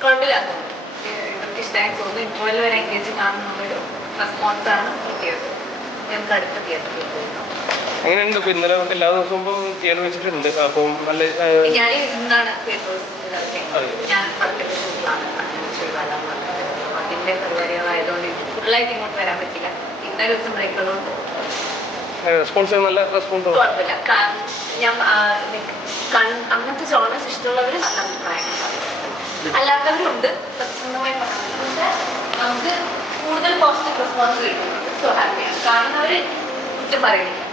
കുഴപ്പമില്ല. ഇവർക്ക് ഇഷ്ടമായി തോന്നുന്നു. ഇപ്പോൾ വരെ എൻഗേജിങ് ആണെന്നുള്ളൊരു റെസ്പോൺസാണ് കിട്ടിയത്. ഞങ്ങൾക്ക് അടുത്ത തിയേറ്ററിൽ പോകുന്നു. അങ്ങനെയുണ്ട്. ഇപ്പൊ ഇന്നലെ എല്ലാ ദിവസവും തിയേറ്റർ വെച്ചിട്ടുണ്ട്. അപ്പം നല്ല ഞാൻ ഇന്നാണ് ഞാൻ അതിന്റെ പരിപാടികളായതുകൊണ്ട് ഫുള്ളായിട്ട് ഇങ്ങോട്ട് വരാൻ പറ്റില്ല. ഇന്നലെ ദിവസം ബ്രേക്കുള്ളതുകൊണ്ട് റെസ്പോൺസ് നല്ല റെസ്പോൺസ് കുഴപ്പമില്ല. ഞാൻ അങ്ങനത്തെ ജോണേഴ്സ് ഇഷ്ടമുള്ളവർ നല്ല അഭിപ്രായങ്ങളുണ്ട്, അല്ലാത്തവരുണ്ട്. സത്യസന്ധമായി പറഞ്ഞാൽ നമുക്ക് കൂടുതൽ പോസിറ്റീവ് റെസ്പോൺസ് കിട്ടുന്നുണ്ട്. സോ ഹാപ്പിയാണ്. കാണുന്നവർ കുറ്റം പറയുന്നില്ല.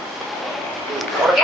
ഓക്കെ,